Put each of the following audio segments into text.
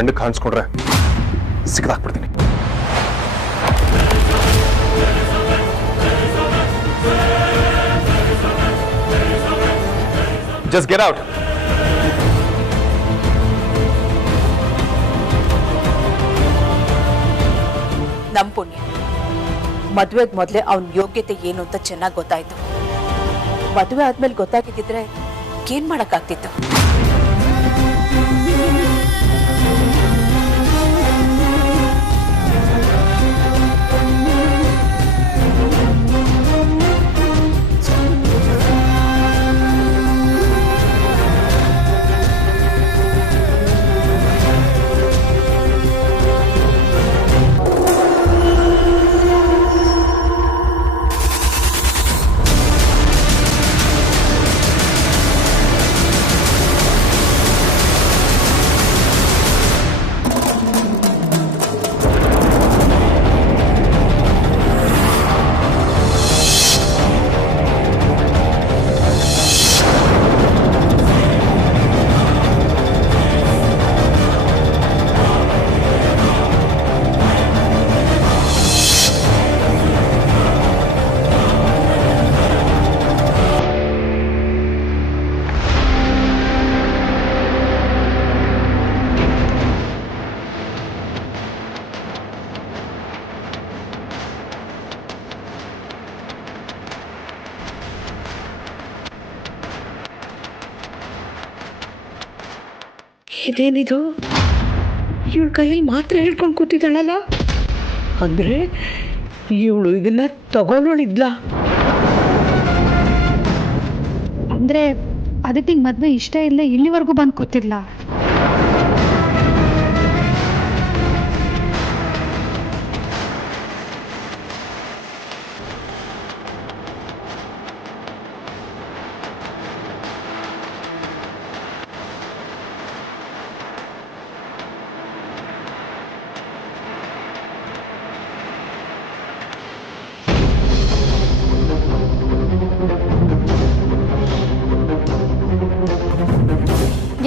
ಕಣ್ಣು ಕಾಣಿಸ್ಕೊಂಡ್ರೆ ಸಿಕ್ಕದಾಕ್ಬಿಡ್ತೀನಿ. Just get out. ನಮ್ ಪುಣ್ಯ ಮದುವೆಗೆ ಮೊದಲೇ ಅವನ ಯೋಗ್ಯತೆ ಏನು ಅಂತ ಚೆನ್ನಾಗಿ ಗೊತ್ತಾಯ್ತು. ಮದುವೆ ಆದ್ಮೇಲೆ ಗೊತ್ತಾಗಿದ್ದಿದ್ರೆ ಏನ್ ಮಾಡಕ್ಕಾಗ್ತಿತ್ತು? ಇದೇನಿದು? ಇವಳ ಕೈಯಲ್ಲಿ ಮಾತ್ರ ಹೇಳ್ಕೊಂಡು ಕೂತಿದ್ದಾಳಲ್ಲ, ಅಂದರೆ ಇವಳು ಇದನ್ನ ತಗೊಳ್ಳೋಳಿದ್ಲ. ಅಂದರೆ ಅದಕ್ಕೆ ಮದುವೆ ಇಷ್ಟ ಇಲ್ಲ, ಇಲ್ಲಿವರೆಗೂ ಬಂದು ಕೂತಿಲ್ಲ.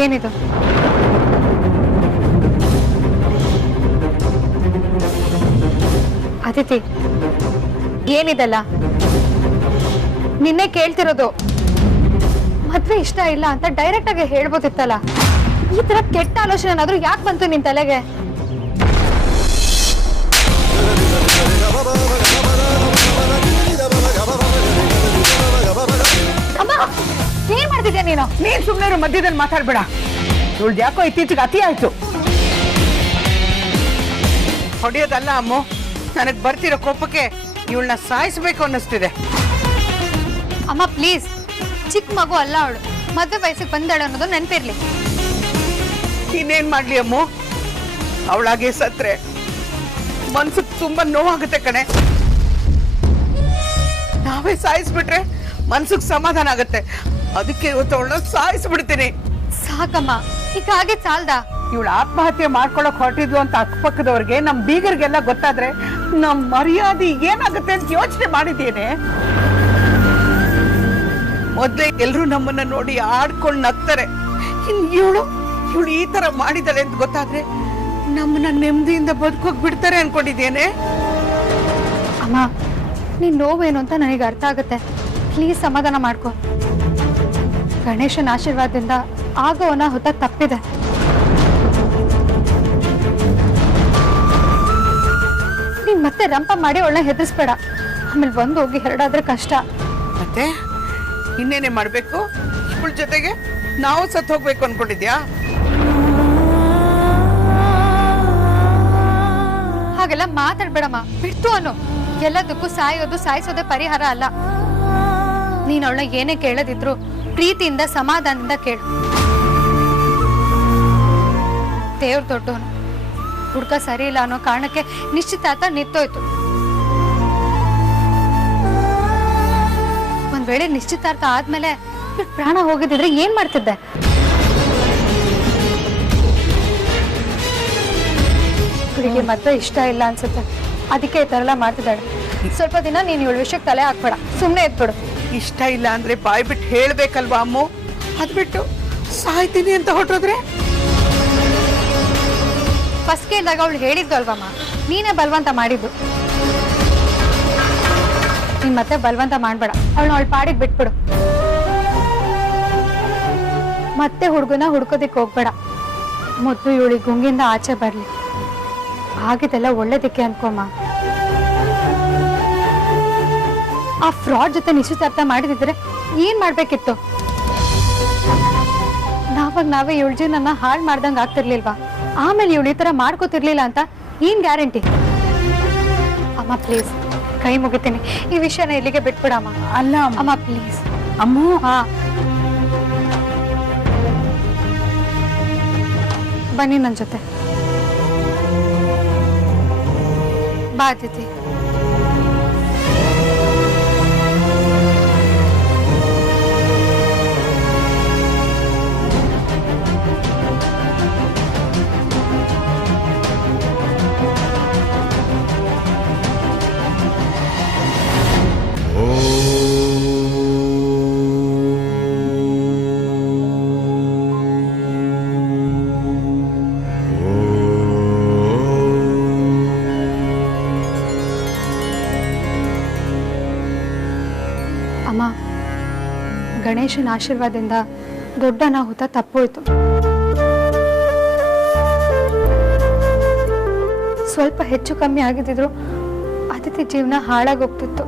ಏನಿದು? ಅದಿತಿ, ಏನಿದಲ್ಲ? ನಿನ್ನೆ ಕೇಳ್ತಿರೋದು ಮದ್ವೆ ಇಷ್ಟ ಇಲ್ಲ ಅಂತ ಡೈರೆಕ್ಟ್ ಆಗಿ ಹೇಳ್ಬೋದಿತ್ತಲ್ಲ. ಈ ತರ ಕೆಟ್ಟ ಆಲೋಚನೆ ಏನಾದ್ರೂ ಯಾಕೆ ಬಂತು ನಿನ್ ತಲೆಗೆ? ಅಮ್ಮ, ಏನ್ ಮಾಡ್ತಿದ್ಯಾ ನೀನು? ನೀನ್ ಸುಮ್ಮನೆ ಮಧ್ಯದಲ್ಲಿ ಮಾತಾಡ್ಬೇಡ. ಇವಳು ಯಾಕೋ ಇತ್ತೀಚೆಗೆ ಅತಿ ಆಯ್ತು. ಹೊಡೆಯೋದಲ್ಲ ಅಮ್ಮು, ನನಗ್ ಬರ್ತಿರೋ ಕೋಪಕ್ಕೆ ಇವಳನ್ನ ಸಾಯಿಸ್ಬೇಕು ಅನ್ನಿಸ್ತಿದೆ. ಅಮ್ಮ ಪ್ಲೀಸ್, ಚಿಕ್ಕ ಮಗು ಅಲ್ಲ ಅವಳು, ಮದ್ವೆ ವಯಸ್ಸಿಗೆ ಬಂದಾಳು ಅನ್ನೋದು ನೆನಪಿರ್ಲಿ. ಇನ್ನೇನ್ ಮಾಡ್ಲಿ ಅಮ್ಮು, ಅವಳಾಗೆ ಸತ್ರೆ ಮನ್ಸಿಗೆ ತುಂಬಾ ನೋವಾಗುತ್ತೆ ಕಣೆ. ನಾವೇ ಸಾಯಿಸ್ಬಿಟ್ರೆ ಮನ್ಸಿಗೆ ಸಮಾಧಾನ ಆಗತ್ತೆ. ಅದಕ್ಕೆ ಇವತ್ತು ಅವಳನ್ನ ಸಾಯಿಸ್ಬಿಡ್ತೀನಿ. ಸಾಕಮ್ಮ, ಈಗ ಹಾಗೆ ಸಾಲ್ದ? ಇವಳು ಆತ್ಮಹತ್ಯೆ ಮಾಡ್ಕೊಳಕ್ ಹೊರಟಿದ್ಲು ಅಂತ ಅಕ್ಕಪಕ್ಕದವ್ರಿಗೆ, ನಮ್ ಬೀಗರಿಗೆಲ್ಲ ಗೊತ್ತಾದ್ರೆ ನಮ್ ಮರ್ಯಾದೆ ಏನಾಗುತ್ತೆ ಅಂತ ಯೋಚನೆ ಮಾಡಿದ್ದೇನೆ. ಮೊದ್ಲೇ ಎಲ್ರು ನಮ್ಮನ್ನ ನೋಡಿ ಆಡ್ಕೊಂಡು ನಗ್ತಾರೆ. ಇವಳು ಈ ತರ ಮಾಡಿದಾಳೆ ಅಂತ ಗೊತ್ತಾದ್ರೆ ನಮ್ಮನ್ನ ನೆಮ್ಮದಿಯಿಂದ ಬದುಕೋಕ್ ಬಿಡ್ತಾರೆ ಅನ್ಕೊಂಡಿದ್ದೇನೆ. ಅಮ್ಮ, ನೀನ್ ನೋವೇನು ಅಂತ ನನಗೆ ಅರ್ಥ ಆಗುತ್ತೆ. ಪ್ಲೀಸ್ ಸಮಾಧಾನ ಮಾಡ್ಕೊ. ಗಣೇಶನ ಆಶೀರ್ವಾದದಿಂದ ಆಗೋ ಅನಾಹುತ ತಪ್ಪಿದೆ. ನೀನ್ ಮತ್ತೆ ರಂಪ ಮಾಡಿ ಅವಳನ್ನ ಹೆದರ್ಸ್ಬೇಡ. ಆಮೇಲೆ ಬಂದು ಹೋಗಿ ಹೆರಡಾದ್ರೆ ಕಷ್ಟ. ಮತ್ತೆ ಇನ್ನೇನೆ ಮಾಡ್ಬೇಕು? ಇವಳ ಜೊತೆಗೆ ನಾವು ಸತ್ತು ಹೋಗ್ಬೇಕು ಅನ್ಕೊಂಡಿದ್ಯಾ? ಹಾಗೆಲ್ಲ ಮಾತಾಡ್ಬೇಡಮ್ಮ, ಬಿಡ್ತು ಅನ್ನು. ಎಲ್ಲದಕ್ಕೂ ಸಾಯೋದು ಸಾಯಿಸೋದೇ ಪರಿಹಾರ ಅಲ್ಲ. ನೀನ್ ಅವಳನ್ನ ಏನೇ ಕೇಳದಿದ್ರು ಪ್ರೀತಿಯಿಂದ ಸಮಾಧಾನದಿಂದ ಕೇಳು. ದೇವ್ರ ದೊಡ್ಡವನು, ಹುಡ್ಕ ಸರಿ ಇಲ್ಲ ಅನ್ನೋ ಕಾರಣಕ್ಕೆ ನಿಶ್ಚಿತಾರ್ಥ ನಿಂತೋಯ್ತು. ಒಂದ್ ವೇಳೆ ನಿಶ್ಚಿತಾರ್ಥ ಆದ್ಮೇಲೆ ಪ್ರಾಣ ಹೋಗಿದ್ರೆ ಏನ್ ಮಾಡ್ತಿದ್ದೆ? ಹುಡುಗಿ ಮತ್ತೆ ಇಷ್ಟ ಇಲ್ಲ ಅನ್ಸುತ್ತೆ, ಅದಕ್ಕೆ ಈ ತರ ಎಲ್ಲ ಮಾಡ್ತಿದ್ದಾಳೆ. ಸ್ವಲ್ಪ ದಿನ ನೀನ್ ಇವಳ ವಿಷಯಕ್ಕೆ ತಲೆ ಹಾಕ್ಬೇಡ, ಸುಮ್ನೆ ಎದ್ಬಿಡು. ಇಷ್ಟ ಇಲ್ಲ ಅಂದ್ರೆ ಬಾಯ್ ಬಿಟ್ಟು ಹೇಳ್ಬೇಕಲ್ವಾ ಅಮ್ಮು? ಅದ್ಬಿಟ್ಟು ಸಾಯ್ತೀನಿ ಅಂತ ಹೊರಟೋದ್ರೆ ಫಸ್ಟ್ ಕೇಳಿದಾಗ ಅವಳು ಹೇಳಿದ್ದು ಅಲ್ವಮ್ಮ, ನೀನೇ ಬಲವಂತ ಮಾಡಿದ್ದು. ನೀನ್ ಮತ್ತೆ ಬಲವಂತ ಮಾಡ್ಬೇಡ, ಅವಳ ಪಾಡಿಗೆ ಬಿಟ್ಬಿಡು. ಮತ್ತೆ ಹುಡುಗನ ಹುಡ್ಕೋದಿಕ್ ಹೋಗ್ಬೇಡ. ಮೊದಲು ಇವಳಿ ಗುಂಗಿಂದ ಆಚೆ ಬರ್ಲಿ. ಆಗಿದೆಲ್ಲ ಒಳ್ಳೇದಕ್ಕೆ ಅನ್ಕೋಮ್ಮ. ಆ ಫ್ರಾಡ್ ಜೊತೆ ನಿಶ್ಚಿತಾರ್ಥ ಮಾಡಿದಿದ್ರೆ ಏನ್ ಮಾಡ್ಬೇಕಿತ್ತು? ನಾವೇ ಇವಳ ಜೀವನ ಹಾಳು ಮಾಡ್ದಂಗ ಆಗ್ತಿರ್ಲಿಲ್ವಾ? ಆಮೇಲೆ ಇವಳು ಈ ತರ ಮಾಡ್ಕೋತಿರ್ಲಿಲ್ಲ ಅಂತ ಏನ್ ಗ್ಯಾರಂಟಿ? ಅಮ್ಮ ಪ್ಲೀಸ್, ಕೈ ಮುಗಿತೀನಿ, ಈ ವಿಷಯನ ಇಲ್ಲಿಗೆ ಬಿಟ್ಬಿಡಮ್ಮ. ಅಲ್ಲ ಅಮ್ಮ ಪ್ಲೀಸ್. ಅಮ್ಮ, ಹಾ, ಬನ್ನಿ ನನ್ನ ಜೊತೆ. ಬಾ ಅದಿತಿ. ಅಮ್ಮ, ಗಣೇಶನ ಆಶೀರ್ವಾದದಿಂದ ದೊಡ್ಡ ಅನಾಹುತ ತಪ್ಪೋಯ್ತು. ಸ್ವಲ್ಪ ಹೆಚ್ಚು ಕಮ್ಮಿ ಆಗಿದ್ರು ಅತಿಥಿ ಜೀವನ ಹಾಳಾಗೋಗ್ತಿತ್ತು.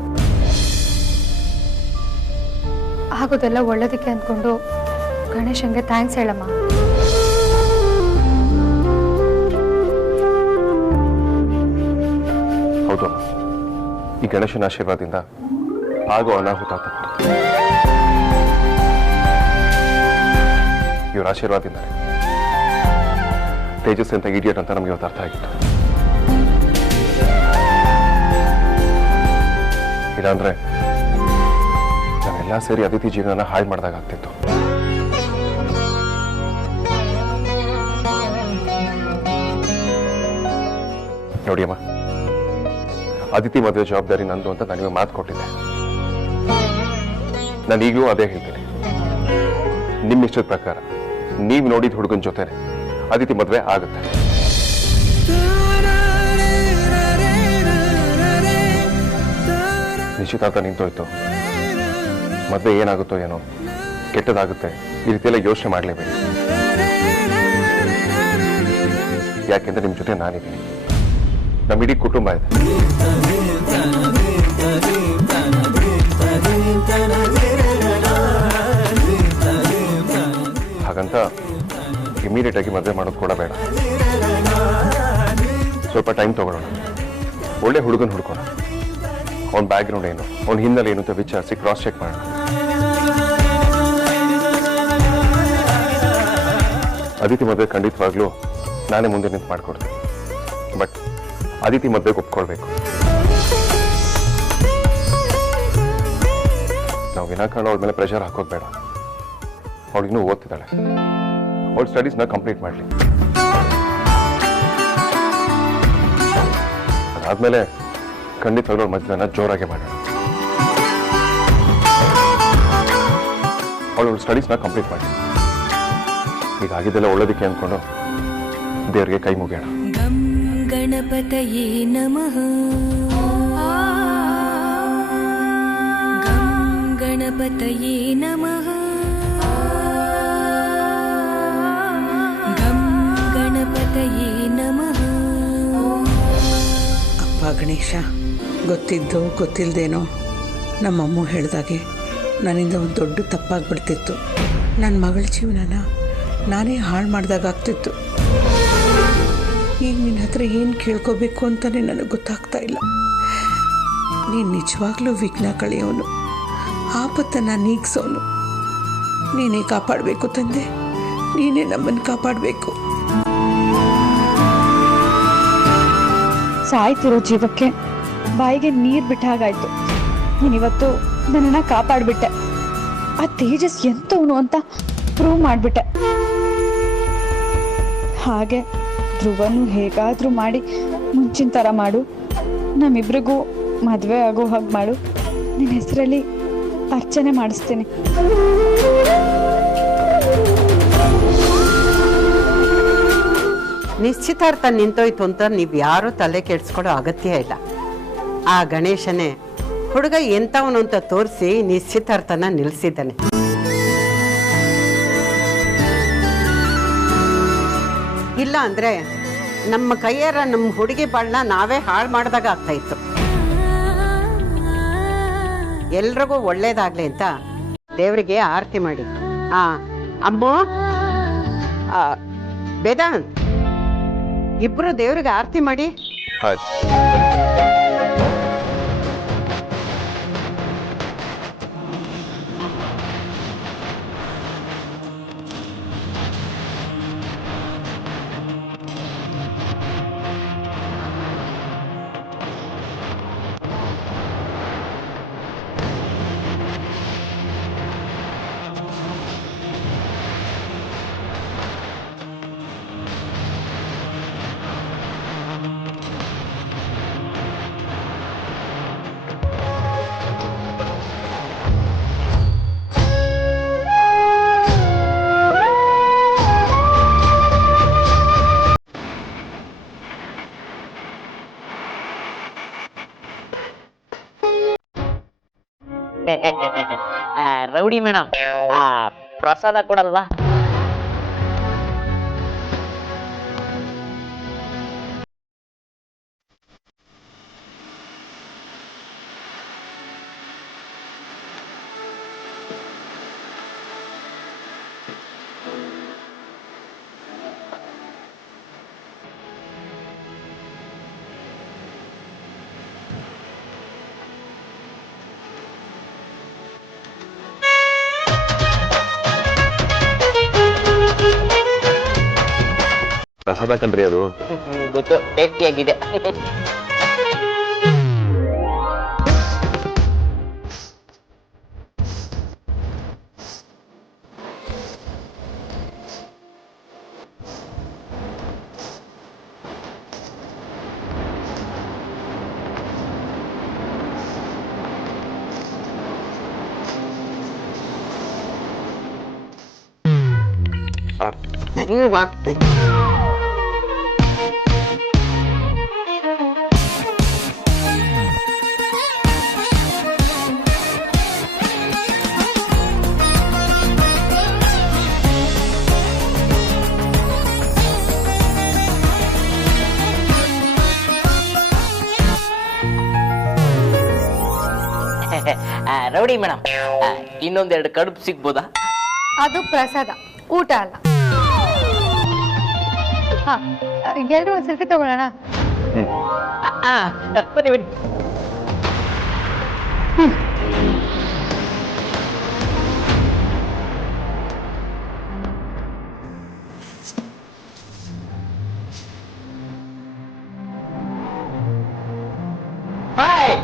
ಆಗೋದೆಲ್ಲ ಒಳ್ಳೇದಕ್ಕೆ ಅಂದ್ಕೊಂಡು ಗಣೇಶನ್ಗೆ ಥ್ಯಾಂಕ್ಸ್ ಹೇಳಮ್ಮ. ಹೌದು, ಈ ಗಣೇಶನ ಆಶೀರ್ವಾದದಿಂದ ಆಗೋ ಅನಾಹುತ ತಪ್ಪು. ಇವ್ರ ಆಶೀರ್ವಾದದಿಂದಾನೆ ತೇಜಸ್ ಅಂತ ಇಡಿಯಟ್ ಅಂತ ನಮಗೆ ಇವತ್ತು ಅರ್ಥ ಆಗಿತ್ತು. ಇಲ್ಲಾಂದ್ರೆ ನಾವೆಲ್ಲ ಸೇರಿ ಅತಿಥಿ ಜೀವನ ಹಾಳು ಮಾಡಿದಾಗ ಆಗ್ತಿತ್ತು. ನೋಡಿಯಮ್ಮ, ಅತಿಥಿ ಮದುವೆ ಜವಾಬ್ದಾರಿ ನಂದು ಅಂತ ನನಗೆ ಮಾತು ಕೊಟ್ಟಿದ್ದೆ. ನಾನು ಈಗಲೂ ಅದೇ ಹೇಳ್ತೀನಿ, ನಿಮ್ಮ ಇಷ್ಟದ ಪ್ರಕಾರ ನೀವು ನೋಡಿದ ಹುಡುಗನ ಜೊತೆ ಅದಿತಿ ಮದುವೆ ಆಗುತ್ತೆ. ನಿಶ್ಚಿತಾರ್ಥ ನಿಂತೋಯ್ತು, ಮದುವೆ ಏನಾಗುತ್ತೋ ಏನೋ, ಕೆಟ್ಟದಾಗುತ್ತೆ, ಈ ರೀತಿಯೆಲ್ಲ ಯೋಚನೆ ಮಾಡಲೇಬೇಡಿ. ಯಾಕೆಂದ್ರೆ ನಿಮ್ಮ ಜೊತೆ ನಾನಿದ್ದೀನಿ, ನಮ್ಮ ಇಡೀ ಕುಟುಂಬ ಇದೆ. ಹಾಗಂತ ಇಮಿಡಿಯೇಟ್ ಆಗಿ ಮದುವೆ ಮಾಡೋದು ಕೂಡ ಬೇಡ. ಸ್ವಲ್ಪ ಟೈಮ್ ತಗೊಳ್ಳೋಣ, ಒಳ್ಳೆ ಹುಡುಗನ ಹುಡ್ಕೋಣ, ಅವನ ಬ್ಯಾಕ್ಗ್ರೌಂಡ್ ಏನು, ಅವನ ಹಿನ್ನೆಲೆ ಏನು ಅಂತ ವಿಚಾರಿಸಿ ಕ್ರಾಸ್ ಚೆಕ್ ಮಾಡೋಣ. ಅದಿತಿ ಮದುವೆ ಖಂಡಿತವಾಗ್ಲೂ ನಾನೇ ಮುಂದೆ ನಿಂತು ಮಾಡ್ಕೊಡ್ತೀನಿ. ಬಟ್ ಅದಿತಿ ಮದುವೆಗೆ ಒಪ್ಕೊಳ್ಬೇಕು. ನಾವು ವಿನಾಕಾರಣ ಅವಳ ಮೇಲೆ ಪ್ರೆಷರ್ ಹಾಕೋದು ಬೇಡ. ಅವಳಿನ್ನೂ ಓದ್ತಿದ್ದಾಳೆ, ಅವಳ ಸ್ಟಡೀಸ್ನ ಕಂಪ್ಲೀಟ್ ಮಾಡಲಿ. ಅದಾದ್ಮೇಲೆ ಖಂಡಿತವಾಗ್ಲೂ ಮದುವೆನ ಜೋರಾಗಿ ಮಾಡೋಣ. ಅವಳು ಸ್ಟಡೀಸ್ನ ಕಂಪ್ಲೀಟ್ ಮಾಡಿ. ಈಗ ಆಗಿದ್ದೆಲ್ಲ ಒಳ್ಳೇದಕ್ಕೆ ಅಂದ್ಕೊಂಡು ದೇವರಿಗೆ ಕೈ ಮುಗಿಯೋಣ. ಗಣಪತಯೇ ನಮಃ. ಗಣಪತಯೇ ನಮಃ. ಗಣಪತಯೇ ನಮಃ. ಅಪ್ಪ ಗಣೇಶ, ಗೊತ್ತಿದ್ದೋ ಗೊತ್ತಿಲ್ಲದೇನೋ ನಮ್ಮಮ್ಮ ಹೇಳ್ದಾಗೆ ನನ್ನಿಂದ ಒಂದು ದೊಡ್ಡ ತಪ್ಪಾಗ್ಬಿಡ್ತಿತ್ತು. ನನ್ನ ಮಗಳ ಜೀವನನ ನಾನೇ ಹಾಳು ಮಾಡ್ದಾಗ್ತಿತ್ತು. ಈಗ ನಿನ್ನ ಹತ್ರ ಏನು ಕೇಳ್ಕೋಬೇಕು ಅಂತಲೇ ನನಗೆ ಗೊತ್ತಾಗ್ತಾ ಇಲ್ಲ. ನೀನು ನಿಜವಾಗ್ಲೂ ವಿಘ್ನ ಕಳೆಯೋನು, ಆಪತ್ತನ್ನು ನೀಗಿಸೋನು. ನೀನೇ ಕಾಪಾಡಬೇಕು ತಂದೆ, ನೀನೇ ನಮ್ಮನ್ನು ಕಾಪಾಡಬೇಕು. ಸಾಯ್ತಿರೋ ಜೀವಕ್ಕೆ ಬಾಯಿಗೆ ನೀರು ಬಿಟ್ಟ ಹಾಗಾಯ್ತು. ನೀನಿವತ್ತು ನನ್ನನ್ನು ಕಾಪಾಡಿಬಿಟ್ಟೆ. ಆ ತೇಜಸ್ ಎಂತವನು ಅಂತ ಪ್ರೂವ್ ಮಾಡಿಬಿಟ್ಟೆ. ಹಾಗೆ ಧ್ರುವನು ಹೇಗಾದರೂ ಮಾಡಿ ಮುಂಚಿನ ಥರ ಮಾಡು, ನಮ್ಮಿಬ್ರಿಗೂ ಮದುವೆ ಆಗೋ ಹಾಗೆ ಮಾಡು. ನಿನ್ನ ಹೆಸರಲ್ಲಿ ಅರ್ಚನೆ ಮಾಡಿಸ್ತೀನಿ. ನಿಶ್ಚಿತಾರ್ಥ ನಿಂತೋಯ್ತು ಅಂತ ನೀವು ಯಾರೂ ತಲೆ ಕೆಡಿಸ್ಕೊಳ್ಳೋ ಅಗತ್ಯ ಇಲ್ಲ. ಆ ಗಣೇಶನೇ ಹುಡುಗ ಎಂಥವನು ಅಂತ ತೋರಿಸಿ ನಿಶ್ಚಿತಾರ್ಥನ ನಿಲ್ಲಿಸಿದ್ದಾನೆ. ಇಲ್ಲ ಅಂದರೆ ನಮ್ಮ ಕೈಯಾರ ನಮ್ಮ ಹುಡುಗಿ ಬಾಳನ್ನ ನಾವೇ ಹಾಳು ಮಾಡಿದಾಗ ಆಗ್ತಾಯಿತ್ತು. ಎಲ್ರಿಗೂ ಒಳ್ಳೇದಾಗ್ಲಿ ಅಂತ ದೇವರಿಗೆ ಆರತಿ ಮಾಡಿ. ಅಮ್ಮ ವೇದಾಂತ್, ಇಬ್ರು ದೇವ್ರಿಗೆ ಆರತಿ ಮಾಡಿ. ರೌಡಿ ಮೇಡಮ್, ಪ್ರಸಾದ ಕೊಡಲ್ವಾ? ಪ್ರಸಾದ ಕಣ್ರಿ ಅದು. ಗೊತ್ತು, ಟೇಸ್ಟಿಯಾಗಿದೆ. ರೌಡಿ ಮೇಡಮ್, ಇನ್ನೊಂದೆರಡು ಕಡುಬು ಸಿಗ್ಬೋದಾ? ಅದು ಪ್ರಸಾದ, ಊಟ ಅಲ್ಲ. ಹಾ, ಎಲ್ರು ಒಂದು ಸೆಲ್ಫಿ ತಗೊಳ್ಳೋಣ. ಬನ್ನಿ ಬನ್ನಿ. ಹಾಯ್.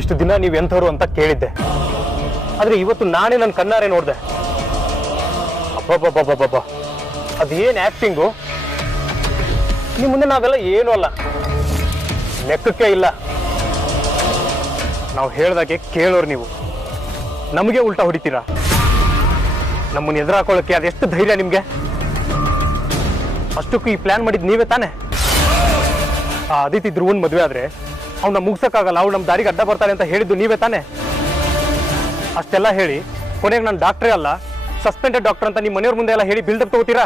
ಇಷ್ಟು ದಿನ ನೀವ್ ಎಂಥವ್ರು ಅಂತ ಕೇಳಿದ್ದೆ, ಆದ್ರೆ ಇವತ್ತು ನಾನೇ ನನ್ನ ಕಣ್ಣಾರೆ ನೋಡ್ದೆ. ಅಬ್ಬಬ್ಬಬ್ಬಬ್ಬಬ್ಬ, ಅದೇನ್ ಆಕ್ಟಿಂಗು! ನಿಮ್ ಮುಂದೆ ನಾವೆಲ್ಲ ಏನೂ ಅಲ್ಲ, ಲೆಕ್ಕಕ್ಕೆ ಇಲ್ಲ. ನಾವು ಹೇಳ್ದಾಗೆ ಕೇಳೋರು ನೀವು, ನಮಗೆ ಉಲ್ಟಾ ಹೊಡಿತೀರಾ. ನಮ್ಮನ್ನ ಎದುರಾಕೊಳ್ಳೋಕೆ ಅದೆಷ್ಟು ಧೈರ್ಯ ನಿಮ್ಗೆ? ಅಷ್ಟಕ್ಕೂ ಈ ಪ್ಲಾನ್ ಮಾಡಿದ್ ನೀವೇ ತಾನೆ? ಆ ಅದಿತಿ ಧ್ರುವನ್ ಮದುವೆ ಆದ್ರೆ ಅವನ್ನ ಮುಗ್ಸಕ್ಕಾಗಲ್ಲ, ಅವ್ಳು ನಮ್ಮ ದಾರಿಗೆ ಅಡ್ಡ ಬರ್ತಾಳೆ ಅಂತ ಹೇಳಿದ್ದು ನೀವೇ ತಾನೆ? ಅಷ್ಟೆಲ್ಲ ಹೇಳಿ ಕೊನೆಗೆ ನಾನು ಡಾಕ್ಟ್ರೇ ಅಲ್ಲ, ಸಸ್ಪೆಂಡೆಡ್ ಡಾಕ್ಟರ್ ಅಂತ ನಿಮ್ಮ ಮನೆಯವ್ರ ಮುಂದೆ ಎಲ್ಲ ಹೇಳಿ ಬಿಲ್ಡಪ್ ತಗೋತೀರಾ?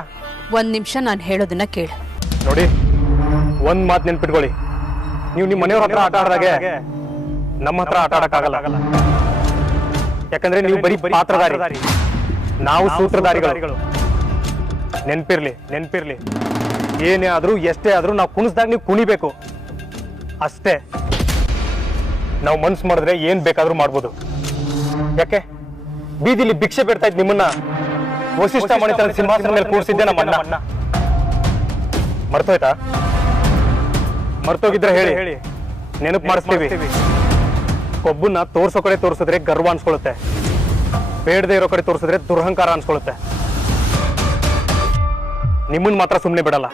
ಒಂದ್ ನಿಮಿಷ ನಾನು ಹೇಳೋದನ್ನ ಕೇಳು. ನೋಡಿ, ಒಂದ್ ಮಾತು ನೆನ್ಪಿಟ್ಕೊಳ್ಳಿ, ನೀವು ನಿಮ್ಮ ಮನೆಯವ್ರ ಹತ್ರ ಆಟ ಆಡದಾಗೆ ನಮ್ಮ ಹತ್ರ ಆಟ ಆಡಕ್ಕಾಗಲ್ಲ. ಯಾಕಂದ್ರೆ ನೀವು ಬರೀ ಪಾತ್ರಧಾರಿ, ನಾವು ಸೂತ್ರಧಾರಿಗಳು. ನೆನ್ಪಿರ್ಲಿ, ಏನೇ ಆದ್ರೂ ಎಷ್ಟೇ ಆದ್ರೂ ನಾವು ಕುಣಿಸ್ದಾಗ ನೀವು ಕುಣಿಬೇಕು ಅಷ್ಟೇ. ನಾವು ಮನ್ಸು ಮಾಡಿದ್ರೆ ಏನ್ ಬೇಕಾದ್ರೂ ಮಾಡ್ಬೋದು. ಯಾಕೆ ಬೀದಿಲಿ ಭಿಕ್ಷೆ ಬೇಡ್ತಾ ಇದ್ ನಿಮ್ಮನ್ನ ವಸಿಷ್ಠ ಮಣಿತರ ಸಿಂಹಾಸನ ಮೇಲೆ ಕೂರಿಸಿದ್ದೆ ನಮ್ಮ ಅಣ್ಣ. ಮರ್ತೋಯ್ತಾ? ಮರ್ತೋಗಿದ್ರೆ ಹೇಳಿ, ನೆನಪು ಮಾಡಿಸ್ತೀವಿ. ಕೊಬ್ಬನ್ನ ತೋರ್ಸೋ ಕಡೆ ತೋರಿಸಿದ್ರೆ ಗರ್ವ ಅನ್ಸ್ಕೊಳ್ಳುತ್ತೆ, ಬೇಡದೆ ಇರೋ ಕಡೆ ತೋರಿಸಿದ್ರೆ ದುರಹಂಕಾರ ಅನ್ಸ್ಕೊಳ್ಳುತ್ತೆ. ನಿಮ್ಮನ್ನ ಮಾತ್ರ ಸುಮ್ಮನೆ ಬಿಡಲ್ಲ.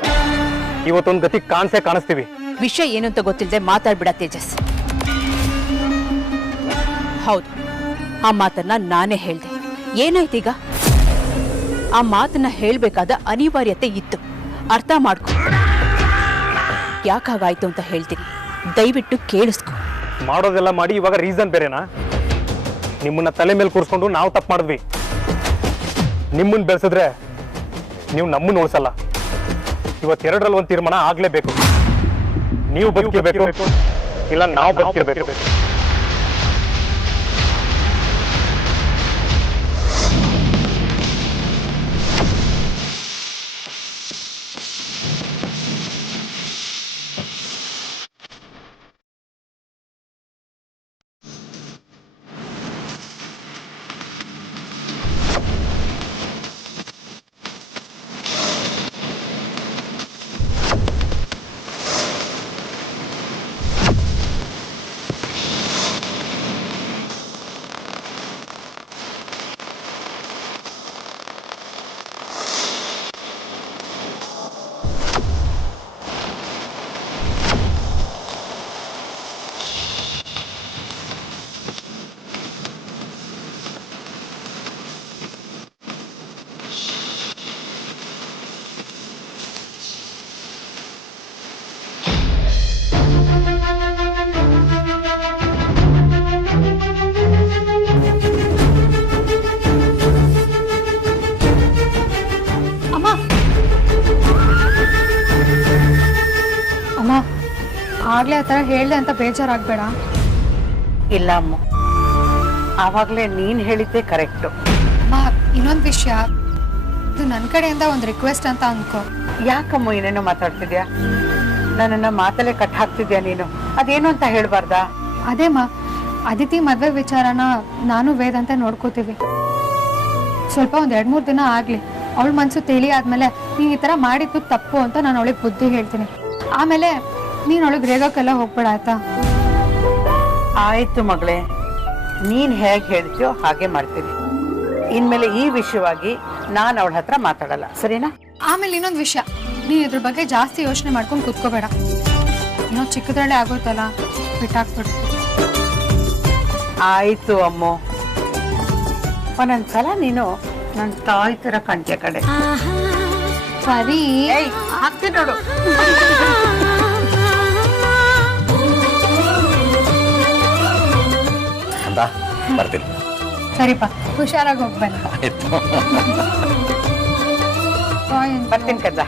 ಇವತ್ತೊಂದು ಗತಿ ಕಾಣಿಸ್ತೀವಿ. ವಿಷಯ ಏನು ಅಂತ ಗೊತ್ತಿಲ್ಲದೆ ಮಾತಾಡ್ಬಿಡ ತೇಜಸ್. ಹೌದು, ಆ ಮಾತನ್ನ ನಾನೇ ಹೇಳ್ದೆ. ಏನಾಯ್ತೀಗ? ಆ ಮಾತನ್ನ ಹೇಳ್ಬೇಕಾದ ಅನಿವಾರ್ಯತೆ ಇತ್ತು, ಅರ್ಥ ಮಾಡ್ಕೊ. ಯಾಕಾಗಾಯ್ತು ಅಂತ ಹೇಳ್ತೀನಿ, ದಯವಿಟ್ಟು ಕೇಳಿಸ್ಕೊ. ಮಾಡೋದೆಲ್ಲ ಮಾಡಿ ಇವಾಗ ರೀಸನ್ ಬೇರೆನಾ? ನಿಮ್ಮನ್ನ ತಲೆ ಮೇಲೆ ಕೂರಿಸ್ಕೊಂಡು ನಾವು ತಪ್ಪು ಮಾಡಿದ್ವಿ. ನಿಮ್ಮನ್ನ ಬೆಳೆಸಿದ್ರೆ ನೀವು ನಮ್ಮನ್ನ ಉಳಿಸಲ್ಲ. ಇವತ್ತೆರಡರಲ್ಲಿ ಒಂದು ತೀರ್ಮಾನ ಆಗ್ಲೇಬೇಕು. ನೀವು ಬದುಕಿರ್ಬೇಕು, ಇಲ್ಲ ನಾವು ಬದುಕಿರ್ಬೇಕು. ಆಗ್ಲೇ ಆ ಥರ ಹೇಳ್ದೆ ಅಂತ ಬೇಜಾರಾಗಬೇಡ. ಇಲ್ಲ ಅಮ್ಮ, ಆವಾಗಲೇ ನೀನು ಹೇಳಿದ್ದೆ ಕರೆಕ್ಟು. ಅಮ್ಮ, ಇನ್ನೊಂದು ವಿಷಯ, ಇದು ನನ್ನ ಕಡೆಯಿಂದ ಒಂದು ರಿಕ್ವೆಸ್ಟ್ ಅಂತ ಅನ್ಕೋ. ಯಾಕಮ್ಮ ಏನೇನೋ ಮಾತಾಡ್ತಿದ್ಯಾ? ನನ್ನನ್ನು ಮಾತಲ್ಲೇ ಕಟ್ ಹಾಕ್ತಿದ್ಯಾ ನೀನು? ಅದೇನು ಅಂತ ಹೇಳ್ಬಾರ್ದಾ? ಅದೇಮ್ಮ, ಅದಿತಿ ಮದುವೆ ವಿಚಾರನ ನಾನು ವೇದಂತ ನೋಡ್ಕೋತೀವಿ. ಸ್ವಲ್ಪ ಒಂದು 2-3 ದಿನ ಆಗಲಿ, ಅವಳ ಮನಸ್ಸು ತಿಳಿ ಆದ್ಮೇಲೆ ನೀನು ಈ ಥರ ಮಾಡಿದ್ದು ತಪ್ಪು ಅಂತ ನಾನು ಅವಳಿಗೆ ಬುದ್ಧಿ ಹೇಳ್ತೀನಿ. ಆಮೇಲೆ ನೀನು ಅವಳಿಗೆ ರೇಗೋಕ್ಕೆಲ್ಲ ಹೋಗ್ಬೇಡ, ಆಯ್ತಾ? ಆಯ್ತು ಮಗಳೇ, ನೀನು ಹೇಗೆ ಹೇಳ್ತೀಯೋ ಹಾಗೆ ಮಾಡ್ತೀನಿ. ಇನ್ಮೇಲೆ ಈ ವಿಷಯವಾಗಿ ನಾನು ಅವಳ ಹತ್ರ ಮಾತಾಡಲ್ಲ, ಸರಿನಾ? ಆಮೇಲೆ ಇನ್ನೊಂದು ವಿಷಯ, ನೀನು ಇದ್ರ ಬಗ್ಗೆ ಜಾಸ್ತಿ ಯೋಚನೆ ಮಾಡ್ಕೊಂಡು ಕೂತ್ಕೋಬೇಡ. ಇನ್ನೊಂದು ಚಿಕ್ಕದ್ರಲ್ಲೇ ಆಗೋತಲ್ಲ, ಬಿಟ್ಟಾಕ್ಬಿಡು. ಆಯ್ತು ಅಮ್ಮೋ, ಒಂದೊಂದ್ಸಲ ನೀನು ನನ್ನ ತಾಯಿ ಥರ ಕಾಣ್ತೀಯ ಕಡೆ. ಸರಿ, ಹಾಕ್ತೀನಿ ನೋಡು. ಬರ್ತೀನಿ. ಸರಿಪ್ಪ, ಹುಷಾರಾಗಿ ಹೋಗ್ಬನ್ನಿ. ಬರ್ತೀನಿ ಕಜ್ಜ.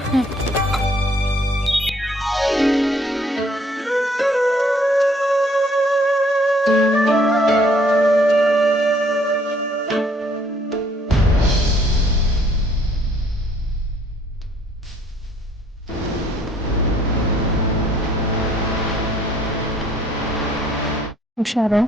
ಹುಷಾರು.